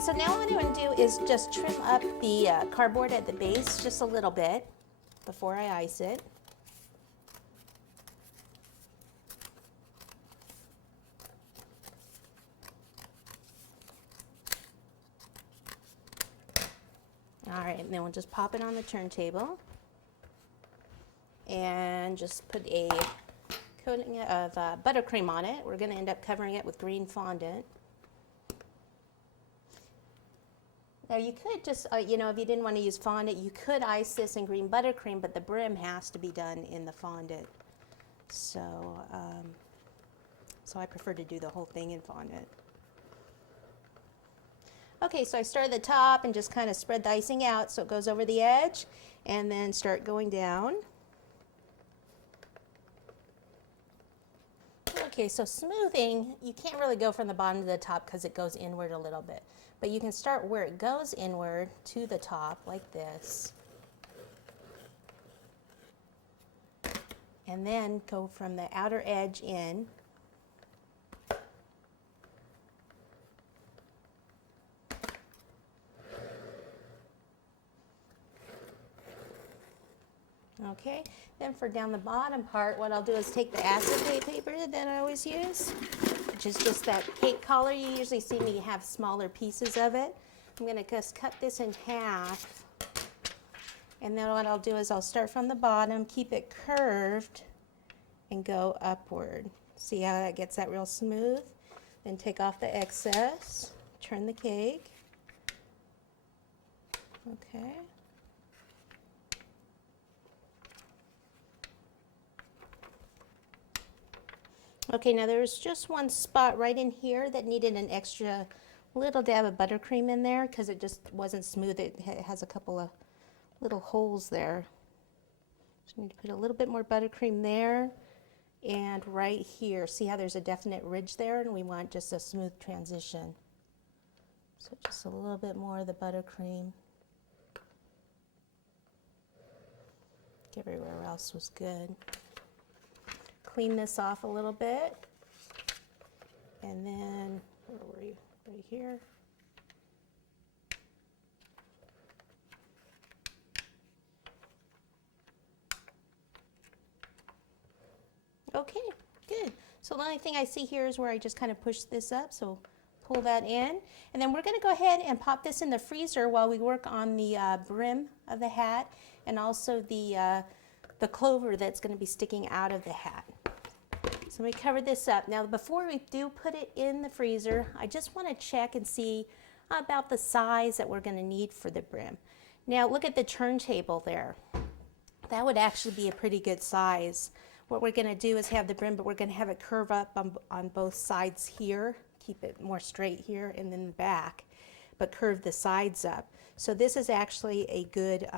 Okay, so now what I'm going to do is just trim up the cardboard at the base just a little bit before I ice it. All right, and then we'll just pop it on the turntable and just put a coating of buttercream on it. We're going to end up covering it with green fondant. Now you could just, you know, if you didn't want to use fondant, you could ice this in green buttercream, but the brim has to be done in the fondant. So, so I prefer to do the whole thing in fondant. Okay, so I start at the top and just kind of spread the icing out so it goes over the edge, and then start going down. Okay, so smoothing, you can't really go from the bottom to the top because it goes inward a little bit. But you can start where it goes inward to the top, like this. And then go from the outer edge in. Okay, then for down the bottom part, what I'll do is take the acetate paper that I always use, which is just that cake collar. You usually see me have smaller pieces of it. I'm going to just cut this in half, and then what I'll do is I'll start from the bottom, keep it curved, and go upward. See how that gets that real smooth? Then take off the excess, turn the cake. Okay. Okay, now there's just one spot right in here that needed an extra little dab of buttercream in there because it just wasn't smooth. It has a couple of little holes there. Just need to put a little bit more buttercream there and right here. See how there's a definite ridge there, and we want just a smooth transition. So just a little bit more of the buttercream. Everywhere else was good. Clean this off a little bit, and then, where were you? Right here. Okay, good. So the only thing I see here is where I just kind of push this up, so pull that in. And then we're going to go ahead and pop this in the freezer while we work on the brim of the hat and also the clover that's going to be sticking out of the hat. So we cover this up. Now before we do put it in the freezer, I just want to check and see about the size that we're going to need for the brim. Now look at the turntable there. That would actually be a pretty good size. What we're going to do is have the brim, but we're going to have it curve up on both sides here. Keep it more straight here and then the back, but curve the sides up. So this is actually a good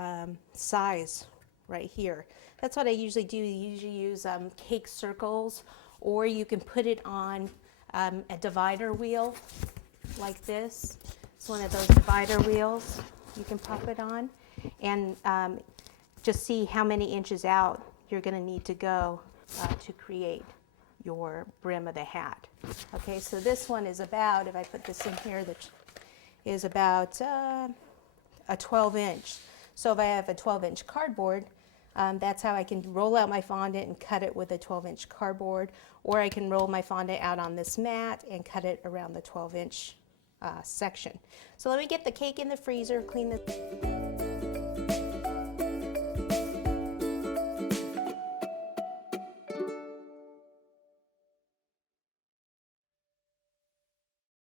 size right here. That's what I usually do. You usually use cake circles, or you can put it on a divider wheel like this. It's one of those divider wheels you can pop it on, and just see how many inches out you're going to need to go to create your brim of the hat. Okay, so this one is about, if I put this in here, that is about a 12-inch. So if I have a 12-inch cardboard, that's how I can roll out my fondant and cut it with a 12-inch cardboard, or I can roll my fondant out on this mat and cut it around the 12-inch section. So let me get the cake in the freezer, clean this.